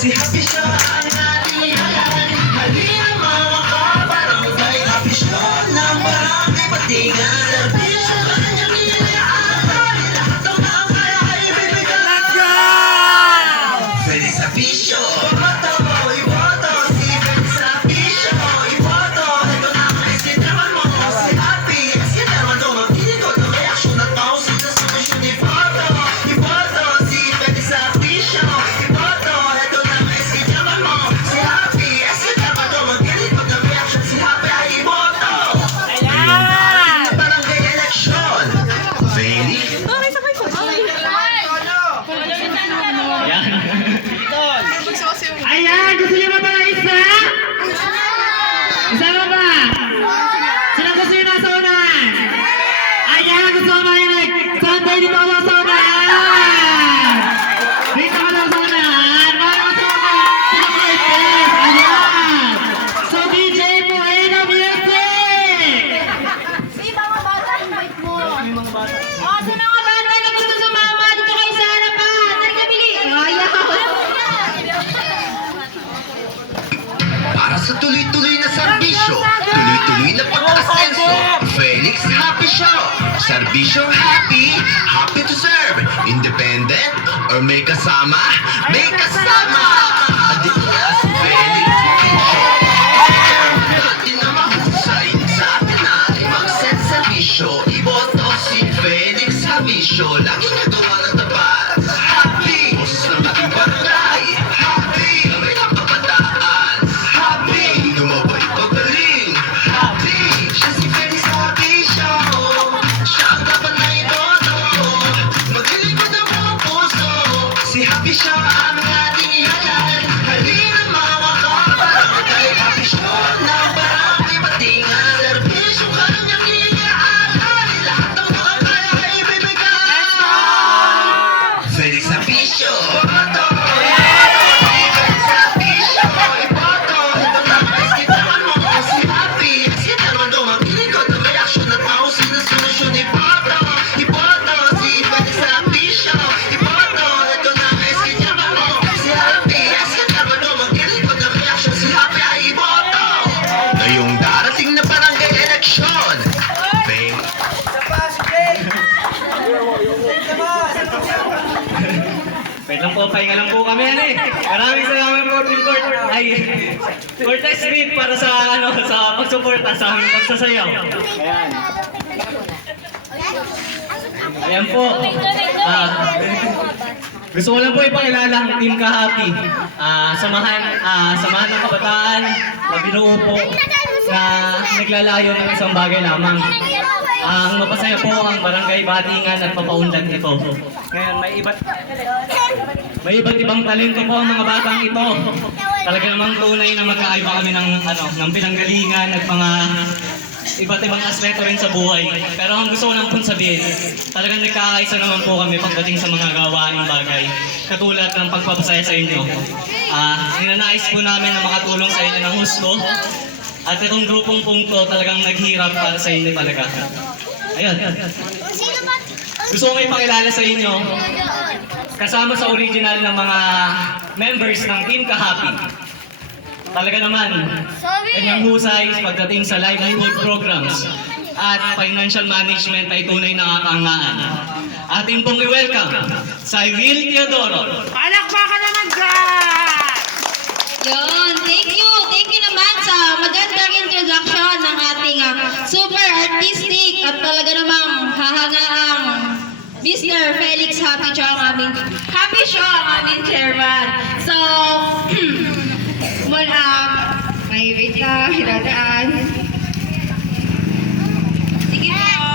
Si Happy Show ang ating ihalan. Halina mga kabarangay. Happy Show ng marami patingan. Servisyo kanyang inilaan. Lahat ng mga kaya ay bibigyan. Let's go! Felix Happy Show. Iboto mo, iboto. Si Felix Happy Show. Iboto. Ito na ang isinaman mo. Si Happy. Isinaman mo. Magpili ko ng reaksyon at pausin na solusyon. Iboto. Iboto. Si Felix Happy Show. Iboto. Ito na ang isinaman mo. Si Happy. Isinaman mo. Magpili ko ng reaksyon. Si Happy ay iboto. Barangay election. Felix. Ayan, gusto niyo ba pala isa? Isa ba ba? Sino gusto niyo nasa unahan? Ayan, gusto ko marinig. Sunday dito ako sa unahan. Dito ka lang sa unahan. Mga gusto ko sino ko i-test. Ayan. So DJ mo, ayun ang music. Si mga bata, invite mo. Oh, sa mga bata na gusto sumama, dito kayo sa harapan. Tara, bili. Ayaw. Para sa tuloy-tuloy na serbisyo, tuloy-tuloy na pag-asenso, Felix Happy Show. Serbisyo happy, happy to serve. Independent or may kasama? May kasama! Adikya si Felix Happy Show. Dati na mahusay, sa atin na ay mag-set serbisyo. Iboto si Felix Happy Show. Lagi nagawa ng tapat. Happy! Boses ng ating barangay. Happy! Kami ng kabataan. Happy! Lumabay pagaling. Happy! Siya si Felix Happy Show. Siya ang dapat na iboto. Magaling ko ng mga puso. Si Happy Show ang ating ihalan. Halina mga kabarangay. Happy Show na barangay patingan. Serbisyo kanyang iniaalay. Lahat ng mga kaya ay ibibigay. Felix Happy Show. Iboto. Felix Happy Show. Iboto. Ito na ang isinaman mo. Si Happy. Isinaman mo. Magpili ko ng reaksyon at pausin na solusyon. Iboto. Iboto. Si Felix Happy Show. Iboto. Ito na ang isinaman mo. Si Happy. Isinaman mo. Magpili ko ng reaksyon. Si Happy ay iboto. Ngayong darating na barangay eleksyon. Felix. Wait lang po, pahinga lang po kami yan eh. Maraming salamat po, Team Court. Ay, Cortez Smith para sa sa pagsuporta sa aming pagsasayaw. Ayan. Ayan po. Gusto ko lang po ipakilala ang Team Kahapi. Samahan ng kabataan na binuo po na naglalayo ng isang bagay lamang. Ang mapasaya po ang barangay batingan at papaunlad nito. Ngayon, may iba't ibang talento po ang mga batang ito. Talaga namang tunay na magkaiba kami ng pinanggalingan at mga iba't ibang aspeto rin sa buhay. Pero ang gusto ko lang pong sabihin, talagang nagkakaisa naman po kami pagdating sa mga gawaing bagay. Katulad ng pagpapasaya sa inyo. Ninanais po namin na makatulong sa inyo ng husto. At itong grupong punto talagang naghirap para sa inyo talaga. Ayun. Gusto ko ipakilala sa inyo, kasama sa original ng mga members ng Team Kahapi. Talaga naman, kanyang husay pagdating sa livelihood programs at financial management ay tunay na kakangaan. Atin pong i-welcome, Cyril Teodoro. Palakpakan naman dyan! Yun, thank you. Thank you naman sa magandang introduction ng ating super artistic at talaga namang hahangaang Mr. Felix Happy Show ang aming Happy Show ang aming chairman. So, may wait lang, hinadaan. Sige po.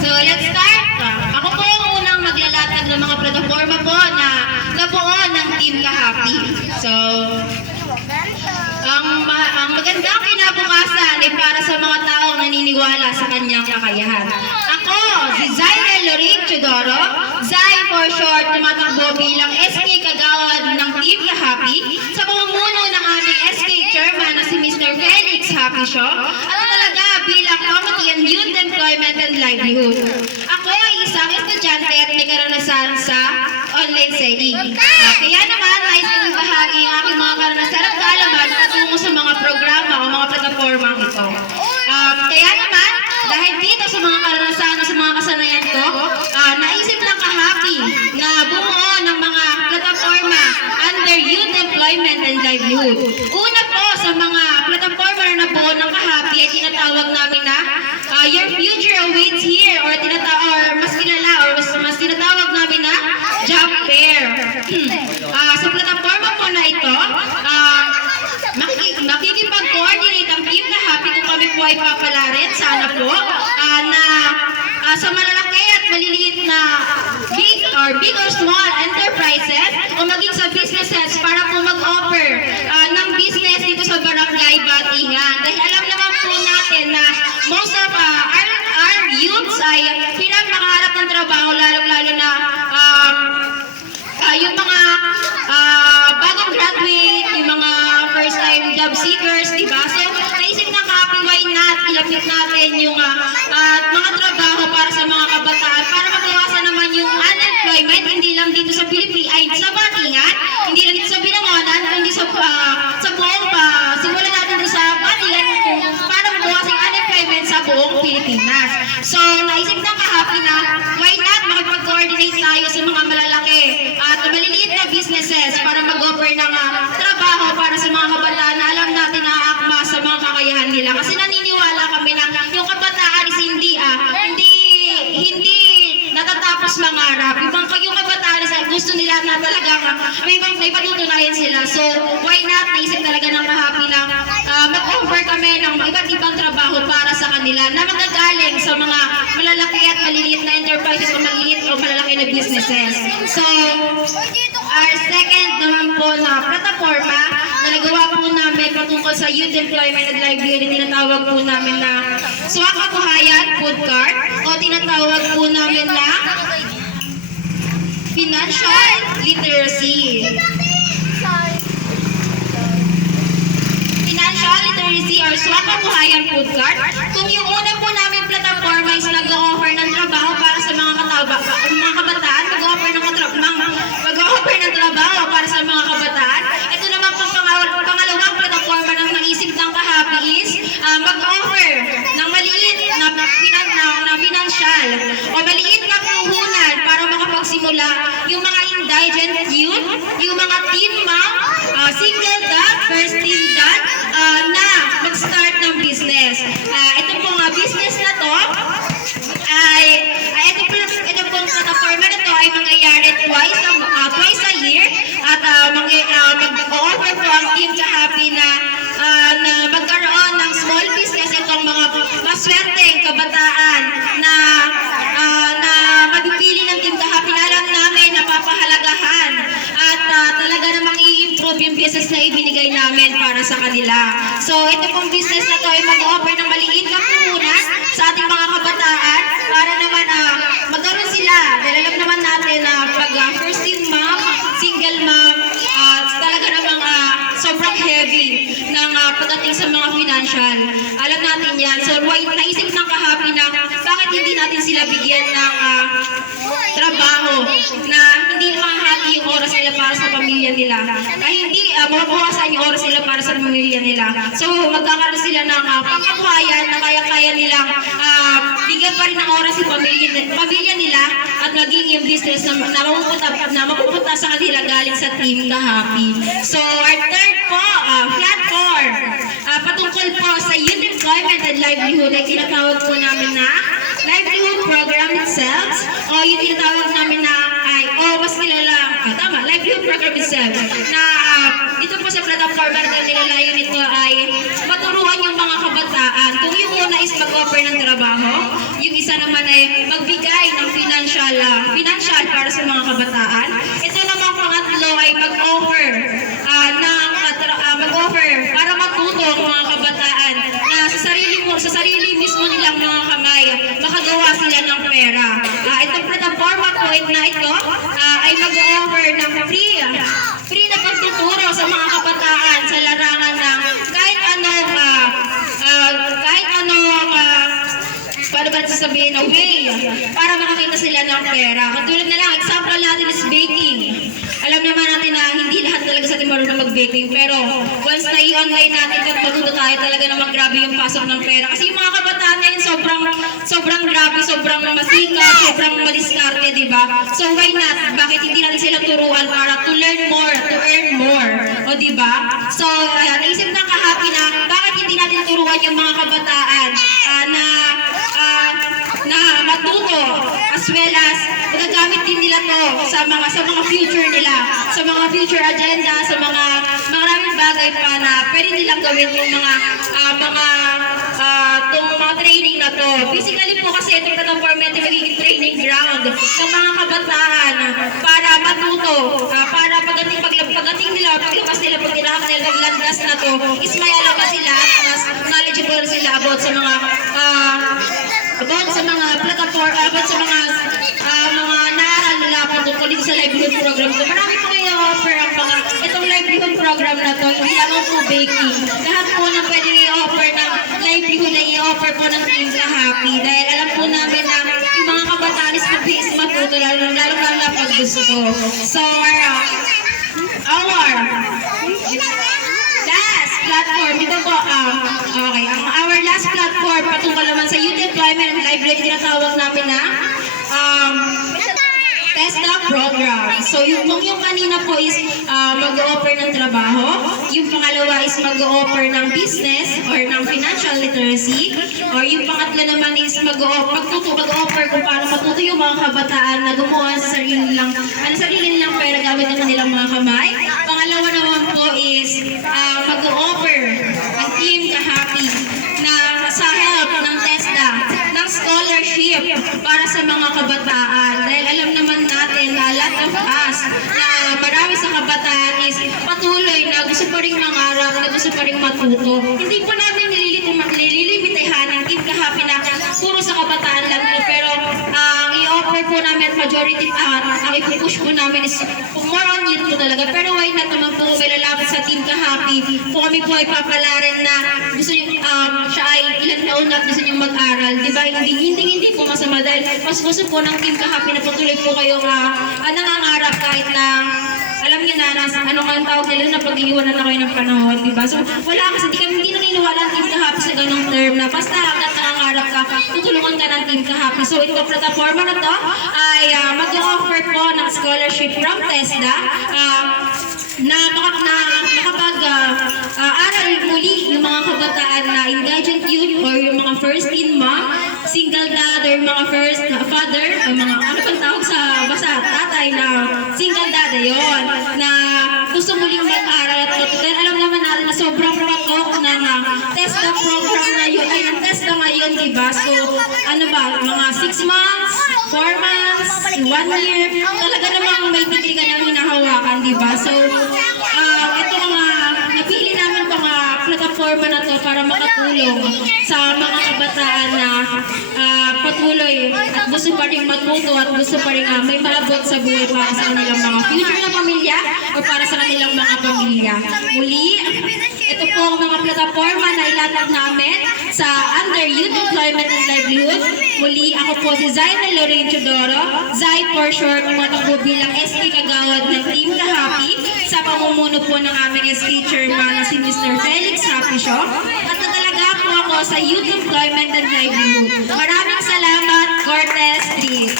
So, let's start. Ako po ang unang maglalatag ng mga plataforma po na nabuo ng Team Kahapi. So, ang magandang kinabukasan ay para sa mga taong naniniwala sa kanyang kakayahan. Ako, si Zaire Lorin Teodoro, Zai for short, tumatakbo bilang SK Kagawad ng Team Kahapi sa pamumuno ng aming SK Chairman na si Mr. Felix Happy Show at talaga bilang Committee on Youth Employment and Livelihood. Ako ay isang estudyante at may karanasan sa online selling. Kaya naman, nais kong bahagi ang aking mga karanasan at kaalaman patungo sa mga programa o mga plataforma ito. Kaya naman, dahil dito sa mga karanasan o sa mga kasanayan ko, naisip ng Kahapi na bumuo ng mga plataforma under Youth Employment and Livelihood. Una po sa mga plataforma na nabuo ng Kahapi ay tinatawag namin na Your Future Awaits Here or mas kilala or mas tinatawag namin na Job Fair. Sa plataforma po na ito, makikipag-coordinate ang team Kahapi kung kami po ay papalarin. Sana po na sa malalaki at maliliit na big or small enterprises o maging sa businesses para po mag-offer ng business dito sa Barangay Batingan. Dahil alam naman po natin na most of our youths ay hirap makaharap ng trabaho, lalo-lalo na yung mga bagong graduate, yung mga first-time job seekers, diba? So, naisip ng Kahapi, why not ilapit natin yung mga trabaho para sa mga kabataan para mabawasan naman yung unemployment, hindi lang dito sa Pilipinas, ay sa Batingan, hindi lang dito sa Binangonan, kundi sa buong simulan natin dito sa Batingan para mabawasan yung unemployment sa buong Pilipinas. So, naisip ng Kahapi na why not makipag-coordinate tayo sa mga malalaki at maliliit na businesses para mag-offer ng trabaho para sa mga kabataan na alam natin na akma sa mga kakayahan nila. Kasi naniniwala kami na yung kabataan is hindi natatapos mangarap. Yung kabataan is gusto nila na talagang may patutunayan sila. So, why not? Naisip talaga ng Kahapi na mag-offer kami ng iba't ibang trabaho para sa kanila na magagaling sa mga malalaki at maliliit na enterprises o maliliit o malalaki na businesses. So, our second naman po na plataforma na nagawa po namin patungkol sa youth employment at livelihood, tinatawag po namin na Swak Kabuhayan Food Cart o tinatawag po namin na Financial Literacy. Financial Literacy or Swak Kabuhayan Food Cart. Kung yung una po namin plataforma is nag-offer ng trabaho para sa mga kabataan, mag-offer ng trabaho para sa mga kabataan. Ito naman po pangalawang plataforma ng naisip ng Kahapi is mag-offer ng maliit na financial o maliit na puhunan para makapagsimula yung mga indigent youth, yung mga teen mom, single dad, first teen dad na mag-start ng business. Ito pong business na to ito pong plataforma na to ay mangyayari twice a year at mag-offer po ang team Kahapi na magkaroon ng small business itong mga maswerteng kabataan na mapipili ng team Kahapi na alam namin na papahalagahan at talaga namang i-improve yung business na ibinigay namin para sa kanila. So ito pong business na to ay mag-offer ng maliit na puhunan sa ating mga kabataan para naman magkaroon sila. Dahil alam naman natin na pag first team mom, single mom, talaga namang sobrang heavy ng pagdating sa mga financial. Alam natin yan. So naisip ng Kahapi na bakit hindi natin sila bigyan ng trabaho na hindi mahati yung oras nila para sa pamilya nila. Hindi mabawasan yung oras nila para sa pamilya nila. So magkakaroon sila ng pangkabuhayan na kaya-kaya nilang bigyan pa rin ng oras yung pamilya nila at maging yung business na mapupunta sa kanila galing sa team Kahapi. So our third po, platform, patungkol po sa youth employment and livelihood ay tinatawag po namin na livelihood program itself o yung tinatawag namin na mas kilala, livelihood program itself na dito po sa plataforma na nilalayo nito ay maturuan yung mga kabataan. Kung yung una is mag-offer ng trabaho, yung isa naman ay magbigay ng financial para sa mga kabataan. Ito naman pangatlo ay mag-offer para matuto ang mga kabataan na sa sarili mismo nilang mga kamay makagawa sila ng pera. Itong plataforma po na ito ay mag-offer ng free na pagtuturo sa mga kabataan sa larangan ng kahit anong agad sasabihin na way para makakita sila ng pera. Katulad na lang, example natin is baking. Alam naman natin na hindi lahat talaga sa atin marunong mag-baking, pero once na i-online natin at matuto tayo, talaga naman grabe yung pasok ng pera. Kasi yung mga kabataan ngayon, sobrang grabe, sobrang masika, sobrang madiskarte, di ba? So why not? Bakit hindi natin sila turuan para to learn more, to earn more? O di ba? So, ayan, naisip ng kahapi na bakit hindi natin turuan yung mga kabataan na matuto, as well as magagamit din nila to sa mga future nila, sa mga future agenda, sa mga maraming bagay pa na pwede nilang gawin yung mga training na to. Physically po kasi itong Plataforma magiging training ground ng mga kabataan para matuto, para pagdating nila, paglabas nila, pag tinakot nila ng landas na to, is may alam na sila, mas knowledgeable sila about sa mga platform, about sa mga naaral nila patungkol dito sa livelihood program. So marami po kayo offer itong livelihood program na to, hindi lamang po baking. Lahat po na pwede i-offer ng livelihood na i-offer po ng Team Kahapi. Dahil alam po namin na yung mga kabataan is mabilis matuto, lalo na pag gusto. So our last platform, ito po, okay, our last platform patungkol naman sa youth employment and livelihood, tinatawag namin na TESDA program. So yung kanina po is mag-o-offer ng trabaho, yung pangalawa is mag-o-offer ng business or ng financial literacy, or yung pangatlo naman is mag-o-offer kung paano matuto yung mga kabataan na gumawa sa sarili nilang pera gamit ng kanilang mga kamay. Pangalawa naman po is mag-o-offer ang Team Kahapi na sa help ng TESDA ng scholarship para sa mga kabataan. Dahil alam naman natin na lot of us na marami sa kabataan is patuloy na gusto pa rin mangarap, na gusto pa rin matuto. Hindi po namin nililimitahan ang Team Kahapi na puro sa kabataan lang po, pero ang i-offer po namin majority, ang i-push po namin is more on youth po talaga. Pero why not naman po may lalapit sa Team Kahapi po kami po ay papalarin na gusto nyo, siya ay ilang taon na gusto nyo mag-aral, di ba? Hindi po masama dahil mas gusto po ng Team Kahapi na patuloy po kayo nangangarap kahit na alam niyo na ano nga ang tawag nila na pag-iiwanan na kayo ng panahon, di ba? So wala kasi hindi naniniwala ang Team Kahapi sa ganong term na basta hanggat nangangarap ka, tutulungan ka ng Team Kahapi. So ito platforma na to ay mag-offer po ng scholarship from TESDA na makapag-aral muli ng mga kabataan na indigent youth or yung mga first in mom, single dad or mga first father o mga ano pang tawag sa basa tatay na single dad yon na gusto muling mag-aral at matutunan. Alam naman natin na sobrang patok ng TESDA program na yun ay ang TESDA ngayon, diba? So ano ba, mga 6 months, 4 months, 1 year, talaga namang may degree ka nang hinahawakan, diba? So ito napili namin mga platforma na to para makatulong sa mga kabataan na patuloy at gusto pa rin matuto at gusto pa rin may malabot sa buhay para sa kanilang mga future na pamilya o para sa kanilang mga pamilya. Muli, ito po ang mga platforma na ilatag namin sa Under Youth Employment and Livelihood. Muli, ako po si Zaina Lorraine Chodoro, Zai for short, tumatakbo bilang SK Kagawad ng Team Kahapi sa pamumuno po ng aming SK Chairman na si Mr. Felix Hapisho. At natalaga po ako sa Youth Employment and Livelihood. Maraming salamat, Cortez, please.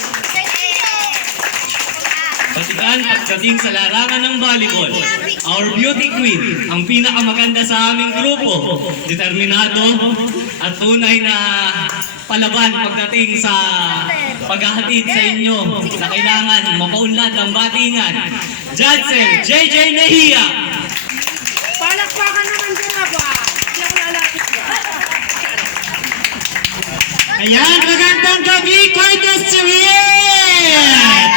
Batikan pagdating sa larangan ng volleyball, our beauty queen, ang pinakamaganda sa aming grupo, determinado at tunay na palaban pagdating sa paghahatid sa inyo na kailangan mapaunlad ng batingan, Judson JJ Mejia. Palakpakan naman din na ba? Hindi ako lalapit yan. Ayan, magandang gabi, Cortez Chiriet!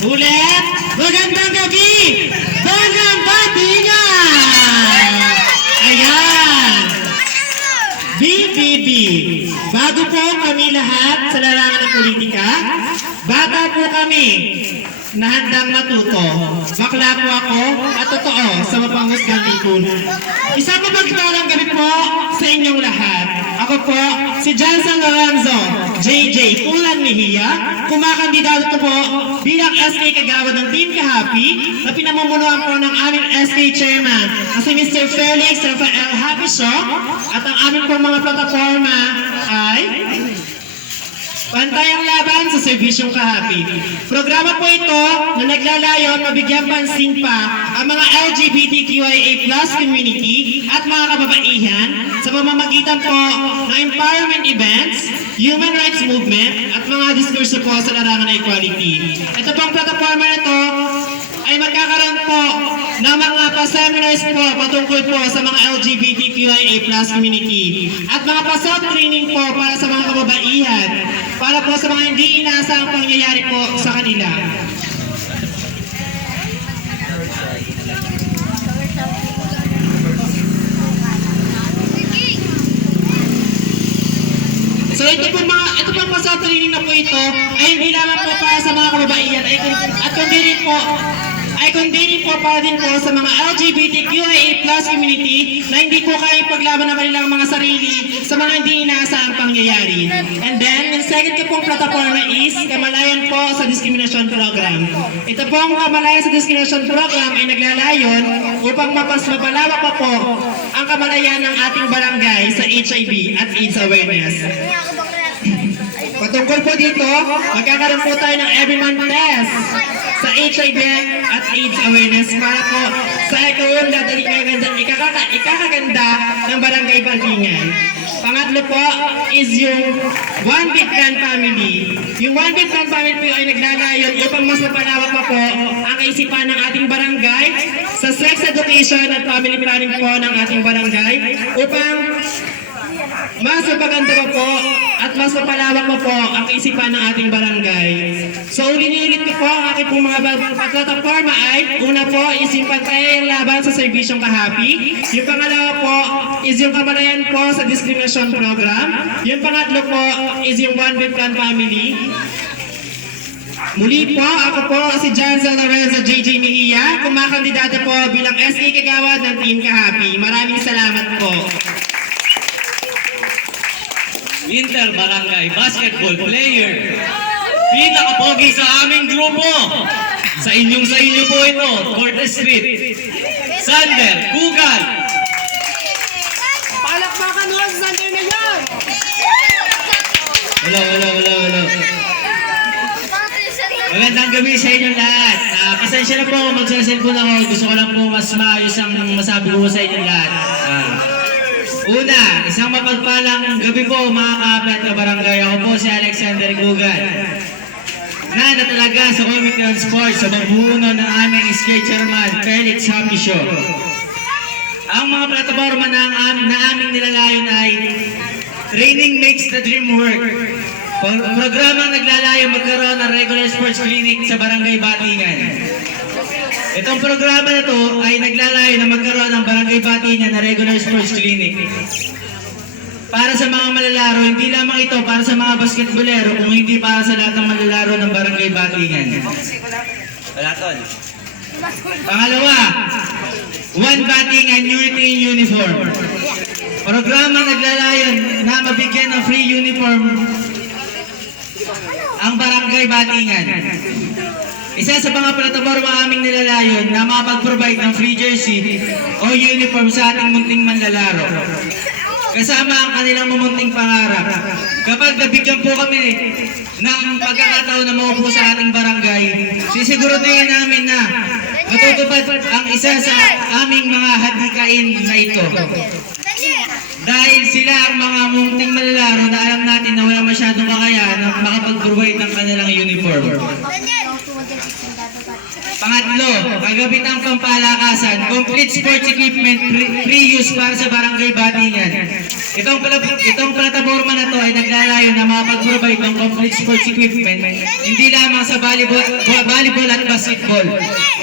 Ulit, magandang gabi, Bangang Batingan! Ayan, BBB. Bago po kami lahat sa larangan ng politika? Bata po kami na handang matuto. Bakla po ako at totoo sa mapanghusgang lipunan. Isa po magpalang gabi po sa inyong lahat. Ako po si Jansen Lorenzo, JJ Ulan Mejia, kumakandidato po bilang SK Kagawad ng Team Kahapi na pinamumunuan po ng aming SK Chairman na si Mr. Felix Rafael Happy Show at ang aming pong mga plataforma ay Pantayang Laban sa Serbisyong Kahapi. Programa po ito na naglalayon mabigyan pansin pa ang mga LGBTQIA+ community at mga kababaihan sa pamamagitan po ng empowerment events, human rights movement at mga diskurso po sa larangan ng equality. Ito pong plataforma na ito ay magkakaroon po ng mga pa-seminars po patungkol po sa mga LGBTQIA+ community at mga pa-soft training po para sa mga kababaihan para po sa mga hindi inaasahang pangyayari po sa kanila. So ito pong pa-soft training na po ito ay hindi lamang po para sa mga kababaihan at kundi rin po para din po sa mga LGBTQIA+ community na hindi po kayang paglaban ng kanilang mga sarili sa mga hindi inaasahang pangyayari. And then, yung second ko pong plataforma is Kamalayan po sa Diskriminasyon Program. Ito pong Kamalayan sa Diskriminasyon Program ay naglalayon upang mapalawak pa po ang kamalayan ng ating barangay sa HIV at AIDS awareness. Patungkol po dito, magkakaroon po tayo ng every month test sa HIV at AIDS awareness para po sa ikaunlad at ikakaganda ng barangay Baltingan. Pangatlo po is yung One Big Plan Family. Yung One Big Plan Family po ay naglalayon upang mas mapalawak pa po ang kaisipan ng ating barangay sa sex education at family planning po ng ating barangay upang mas mapaganda pa po at mas mapalawak pa po ang kaisipan ng ating barangay. So ulit ko po ang aking pong mga plataforma ay una po is yung Pantayang Laban sa Serbisyong Kahapi. Yung pangalawa po is yung Kamalayan po sa Diskriminasyon Program. Yung pangatlo po is yung One Big Plan Family. Muli po, ako po si Jansen Lorenzo JJ Mejia, kumakandidato po bilang SK Kagawad ng Team Kahapi. Maraming salamat po. Inter Barangay Basketball Player. Pinakapogi sa aming grupo. Sa inyo po ito, Cortes Street. Sander Kugal. Palakpakan mo sa Sunday na yan! Wala. Magandang gabi sa inyo lahat. Pasensya na po, magsaselfon ako. Gusto ko lang po mas maayos ang masabi ko sa inyo lahat. Una, isang mapagpalang gabi po mga kaapit na barangay. Ako po si Alexander Gugan. Na talaga sa Committee on Sports sa pamumuno ng aming SK Chairman, Felix Happy Show. Ang mga plataforma na aming nilalayon ay Training Makes the Dream Work. Programa naglalayo magkaroon ng regular sports clinic sa Barangay Batingan. Itong programa na to ay naglalayo na magkaroon ng Barangay Batingan na regular sports clinic. Para sa mga malalaro, hindi lamang ito para sa mga basketbolero, kung hindi para sa lahat ng malalaro ng Barangay Batingan. Wala tol. Pangalawa, One Batingan Unity in Uniform. Programa naglalayon na mabigyan ng free uniform ang Barangay Batingan. Isa sa mga plataforma aming nilalayon na makapag-provide ng free jersey o uniform sa ating munting manlalaro. Kasama ang kanilang mumunting pangarap. Kapag nabigyan po kami ng pagkakataon na maupo sa ating barangay, sisiguraduhin namin na matutupad ang isa sa aming mga hadikain na ito. Dahil sila ang mga munting manlalaro na alam natin na wala masyadong makaya na makapag-provide ng kanilang uniform. Pangatlo, kagabitang pampalakasan, complete sports equipment, free use para sa barangay Batingan. Itong plataforma na to ay naglalayo na makapag-provide ng complete sports equipment, hindi lamang sa volleyball at basketball,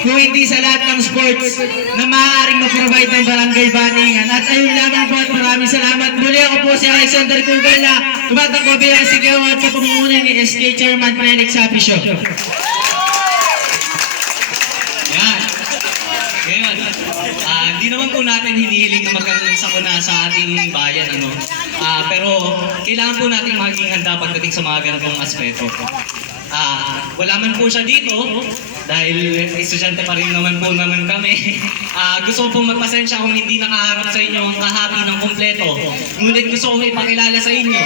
kung hindi sa lahat ng sports na maaaring ma-provide ng barangay Batingan. At ayun lamang po at maraming salamat. Muli ako po si Alexander Culver na tumatakbo bilang sigaw at sa pamumuno ni SK Chairman Felix Happy Show. Yan. Ngayon, hindi naman po natin hinihiling na magkaroon sa kuna sa ating bayan, ano. Pero kailangan po natin maging handa pagdating sa mga ganitong aspeto. Wala man po siya dito, dahil estudyante pa rin naman po naman kami. Gusto ko pong magpasensya kung hindi nakaharap sa inyo ang kahapi ng kompleto. Ngunit gusto kong ipakilala sa inyo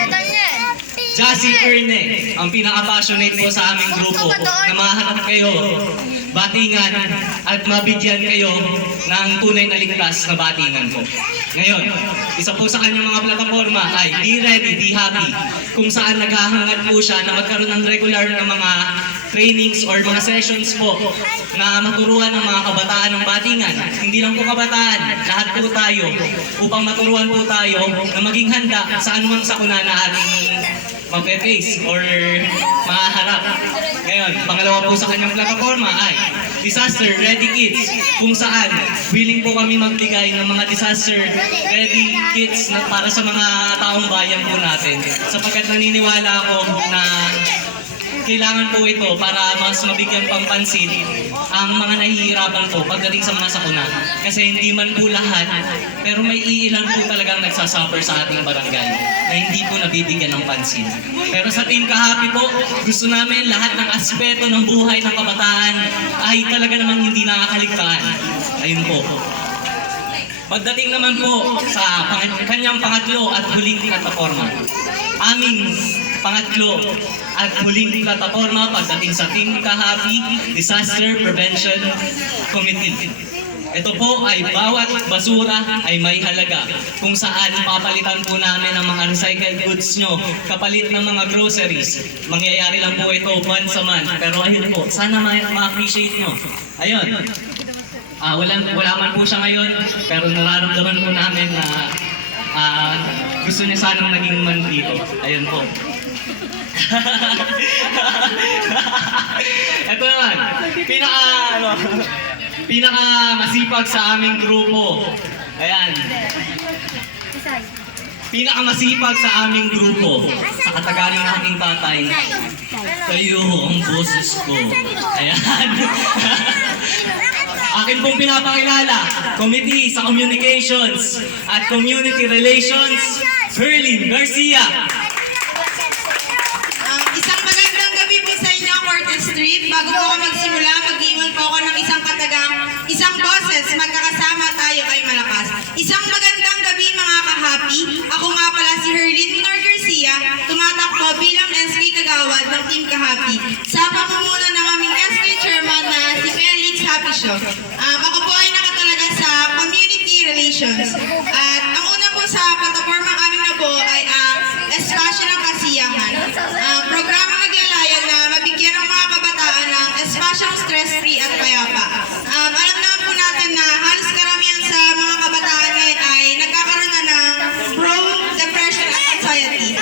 Jassy Erne, ang pinaka-passionate po sa aming grupo na mahanap kayo, batingan at mabigyan kayo ng tunay na ligtas na batingan po. Ngayon, isa po sa kanyang mga plataforma ay Be Ready, Be Happy, kung saan naghahangad po siya na magkaroon ng regular na mga trainings or mga sessions po na maturuan ng mga kabataan ng batingan. Hindi lang po kabataan, lahat po tayo, upang maturuan po tayo na maging handa sa anumang sakuna na ating mape-face or mahaharap. Ngayon, pangalawa po sa kanyang plataforma ay Disaster Ready Kids, kung saan willing po kami magbigay ng mga disaster ready kits na para sa mga taong bayan po natin. Sapagkat naniniwala ako na kailangan po ito para mas mabigyan pang pansin ang mga nahihirapan po pagdating sa mga sakuna. Kasi hindi man po lahat, pero may iilan po talagang nagsasuffer sa ating barangay na hindi po nabibigyan ng pansin. Pero sa Team Kahapi po, gusto namin lahat ng aspeto ng buhay ng kabataan ay talaga namang hindi nakakaligtaan. Ayun po. Pagdating naman po sa kanyang pangatlo at huling plataforma, aming pangatlo at huling plataforma pagdating sa Team Kahapi Disaster Prevention Committee. Ito po ay bawat basura ay may halaga, kung saan papalitan po namin ang mga recycled goods nyo kapalit ng mga groceries. Mangyayari lang po ito once a month, pero ayun po, sana ma-appreciate nyo. Ayun. Wala man po siya ngayon, pero nararamdaman po namin na gusto niya sanang naging man dito. Ayun po. Ito naman, pinaka masipag sa aming grupo. Ayan. Pinaka masipag sa aming grupo. Sa katagaling ng aking tatay, kayo ang boses ko. Ayan. Akin pong pinapakilala, Committee sa Communications at Community Relations, Ferlyn Garcia. Isang magandang gabi po sa inyo, Cortez Street. Bago po ako magsimula, mag-iwan po ako ng isang katagang, isang boses, magkakasama tayo ay malakas. Isang magandang gabi mga kahapi. Ako nga pala si Ferlyn Garcia, tumatakbo bilang SK Kagawad ng Team Kahapi. Sa pamumuno ng aming SK Chairman na si Felix Happy Show. Ako po ay nakatalaga sa Community Relations. At ang una po sa plataforma aming na po ay Espasyo ng Kasiyahan. Programa naglalayo na mabigyan ng mga kabataan ng espasyong stress-free at payapa. Alam naman po natin na halos karamihan sa mga kabataan ngayon ay nagkakaroon na ng prone depression at anxiety.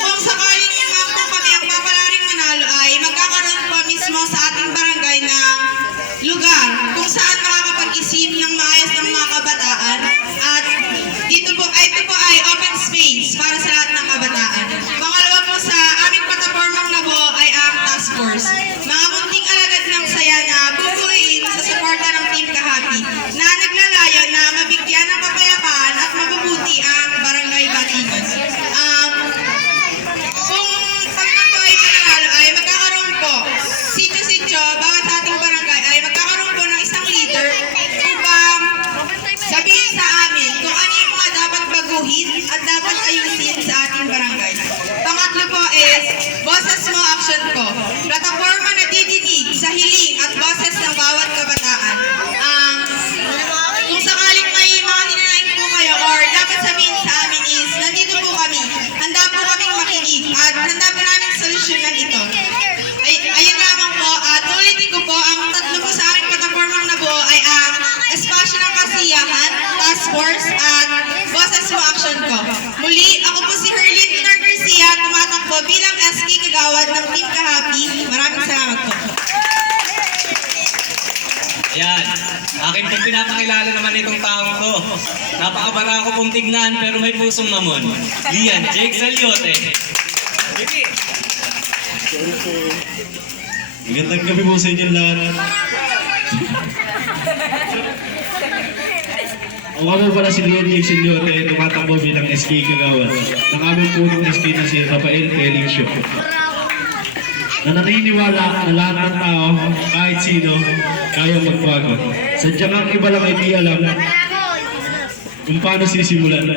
Kung sakaling yung mga po kami ang papalaring manalo ay magkakaroon po mismo sa ating barangay na lugar kung saan makakapag-isip ng maayos ng mga kabataan. At ito po ay open space para sa lahat ng kabataan. Pangalawa po sa kagawad ng Team Kahapi. Maraming salamat po. Ayan, akin pong pinapakilala naman itong taong to. Napakabara ko pong tignan pero may pusong mamon. Lian, Jake Saliote. Magandang gabi po sa inyo lahat. Ako nga po pala si Lian Jake Siliote, tumatakbo bilang SK Kagawad. Ang aming punong SK na si Rafael Felixio. Na naniniwala na lahat ng tao, kahit sino, kaya magbago. Sadyang ang iba lang ay di alam kung paano sisimulan.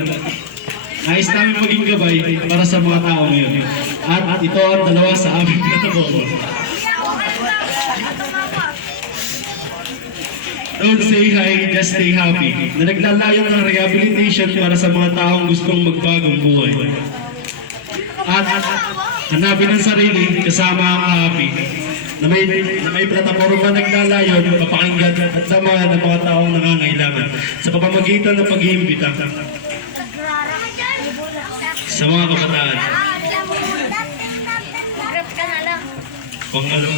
Nais namin maging gabay para sa mga tao ngayon. At ito ang dalawa sa aming plataforma. Don't say hi, just stay happy. Na naglalayo ng rehabilitation para sa mga taong gustong magbagong buhay. At hanapin ang sarili kasama ang happy. Na may plataforma naglalayon, papakinggan at samahan ng mga taong nangangailangan sa pamamagitan ng pag-iimbita sa mga kabataan. Pangalo.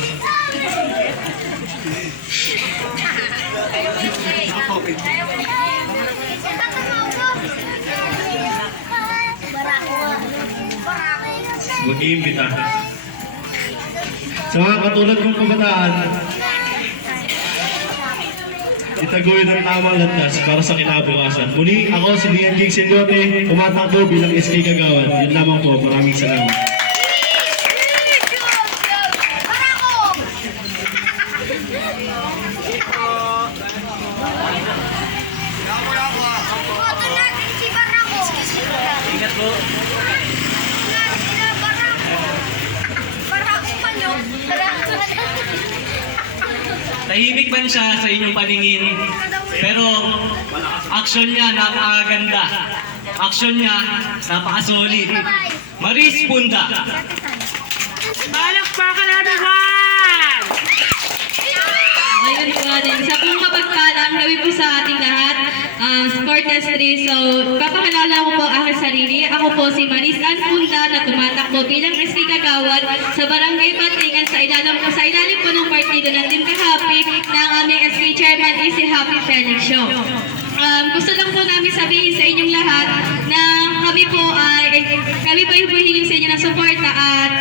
Mag-iimbita. Sa mga katulad kong kabataan, itaguin ang tamang landas para sa kinabukasan. Muli, ako si Lian Jake Siliote, tumatakbo bilang SK Kagawad. Yun lamang po. Maraming salamat. Ingat po. Tahimik man siya sa inyong paningin, pero action niya napakaganda. Action niya napakasolid. Maris Punda. Palakpakan naman! Ayun po din. Sa pong mapagpalang gawin po sa ating lahat, sport test 3. So, papakilala ko po aking sarili. Ako po si Maris Ann Punda na tumatakbo bilang SK Kagawad sa Barangay Batingan sa ilalim po ng partido ng Team Kahapi na ang aming SK Chairman is si Happy Felixio. Gusto lang po namin sabihin sa inyong lahat na kami po yung humihingi sa inyo ng suporta at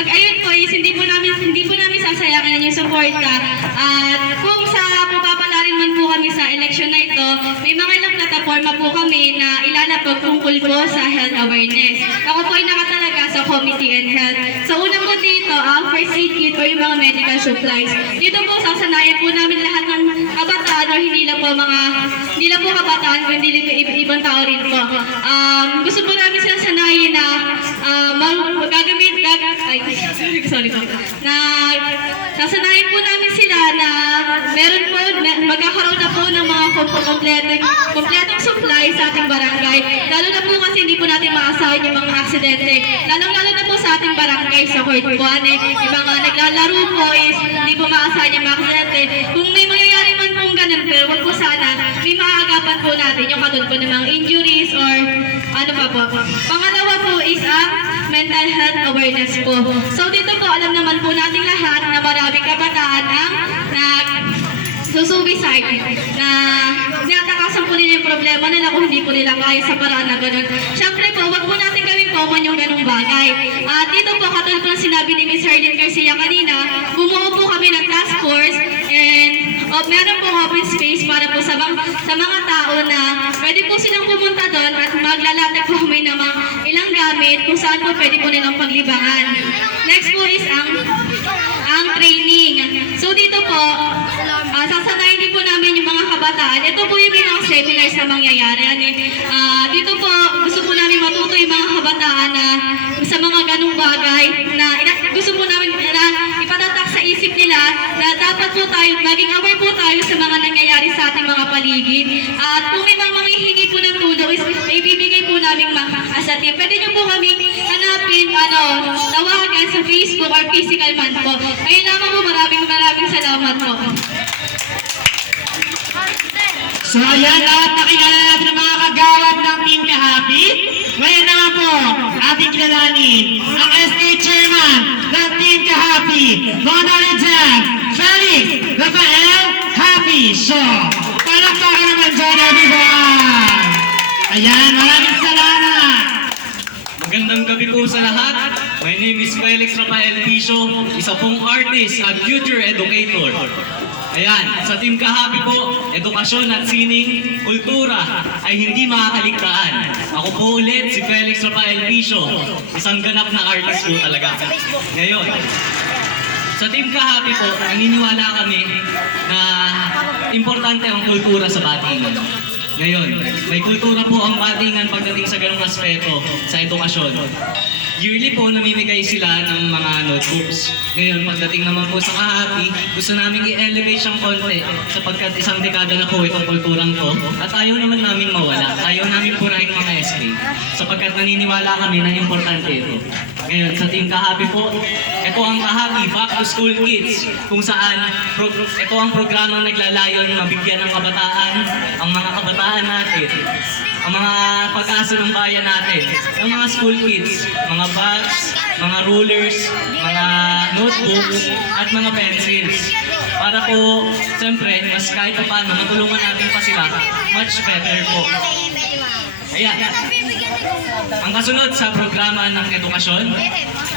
ayun po is hindi po namin sasayangin ang inyong suporta at kung papapalarin man po kami sa eleksyon na ito, may mga ilang plataforma po kami na ilalapag tungkol po sa health awareness. Ako po ay nakatalaga sa Committee on Health. So una po dito, ang first aid kit o yung mga medical supplies. Dito po sasanayan po namin lahat ng kabataan o hindi lang po kabataan kundi ibang tao rin po. Gusto po namin silang sanayin na sasanayin po namin sila na magkakaroon na po ng mga kompletong supply sa ating barangay. Lalo na po kasi hindi po natin maasahan yung mga aksidente. Lalo na po sa ating barangay sa Court Buwan. Yung mga naglalaro po is hindi po maasahan yung mga aksidente. Kung may mangyayari man pong ganun, pero wag po sana, may maaagapan po natin yung katulad po ng mga injuries or ano pa po. Pangalawa po is ang mental health awareness po. So dito po, alam naman po natin lahat na maraming kabataan ang suicide na tinatakasan po nila yung problema nila kung hindi po nila kaya sa paraan na ganun. Siyempre po, wag po natin gawin common yung ganung bagay. At dito po, katulad po ng sinabi ni Ms. Harlene Garcia kanina, bumuo po kami ng task force and meron po open space para po sa mga tao na pwede po silang pumunta doon at maglalatag po kami ng mga ilang gamit kung saan po pwede po nilang paglibangan. Next po is ang training. So dito po, sasanayin din po namin yung mga kabataan. Ito po yung mga seminars na mangyayari. Dito po, gusto po namin matuto yung mga kabataan na sa mga ganung bagay na gusto po namin na ipatatak sa isip nila na dapat po tayo, maging aware po tayo sa mga nangyayari sa ating mga paligid. At kung may mga manghihingi po ng tulong, ibibigay po namin sa team. Pwede nyo po kami hanapin, tawagan sa Facebook or physical man po. Ayun lamang po, maraming salamat po. So ayan, at nakilala natin ang mga kagawad ng Team Kahapi. Ngayon naman po ating kilalanin ang SK Chairman ng Team Kahapi, Honorary Jack Felix Rafael Happy Show. Palakpakan naman dyan, everyone! Ayan, maraming salamat! Magandang gabi po sa lahat. My name is Felix Rafael Piso, isa pong artist at future educator. Ayan, sa Team Kahapi po, edukasyon at sining, kultura ay hindi makakaligtaan. Ako po ulit si Felix Rafael Piso, isang ganap na artist po talaga. Ngayon, sa Team Kahapi po, naniniwala kami na importante ang kultura sa batingan. Ngayon, may kultura po ang batingan pagdating sa ganung aspeto sa edukasyon. Yearly po, namimigay sila ng mga notebooks. Ngayon, pagdating naman po sa Kahapi, gusto namin i-elevate siyang konti sapagkat isang dekada na po itong kulturang to at ayaw naman namin mawala. Ayaw namin purahin mga SK sapagkat naniniwala kami na importante ito. Ngayon, sa Team Kahapi po, ito ang Kahapi Back to School Kids kung saan ito ang programang naglalayon mabigyan ng kabataan, ang mga kabataan natin, ang mga pag-asa ng bayan natin, ang mga school kids, mga bags, mga rulers, mga notebooks, at mga pencils. Para po, siyempre, mas kahit pa paano, matulungan natin pa sila, much better po. Ayan. Ang kasunod sa programa ng edukasyon,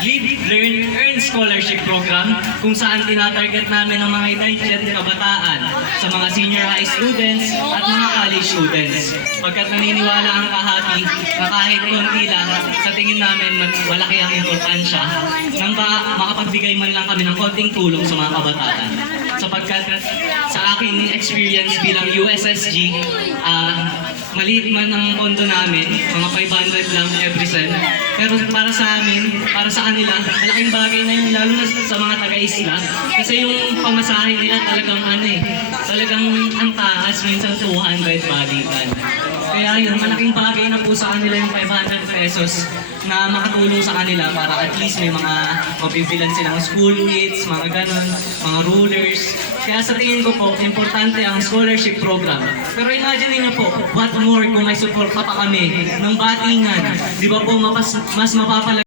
Live, Learn, Earn Scholarship Program kung saan tinatarget namin ang mga intelligent kabataan sa mga senior high students at mga college students. Pagkat naniniwala ang Kahapi na kahit konti lang, sa tingin namin malaki ang importansya nang makapagbigay man lang kami ng konting tulong sa mga kabataan. Sapagkat sa aking experience bilang USSG, maliit man ang pondo namin, mga 500 lang every sem. Pero para sa amin, para sa kanila, malaking bagay na yun, lalo na sa mga taga-isla. Kasi yung pamasahe nila talagang talagang ang taas, minsan 200 balikan. Kaya yun, malaking bagay na po sa kanila yung 500 pesos na makatulong sa kanila para at least may mga mapipilan silang school kids, mga ganon, mga rulers. Kaya sa tingin ko po, importante ang scholarship program. Pero imagine niyo po, what more kung may support pa kami ng batingan. Di ba po mas mapapalagay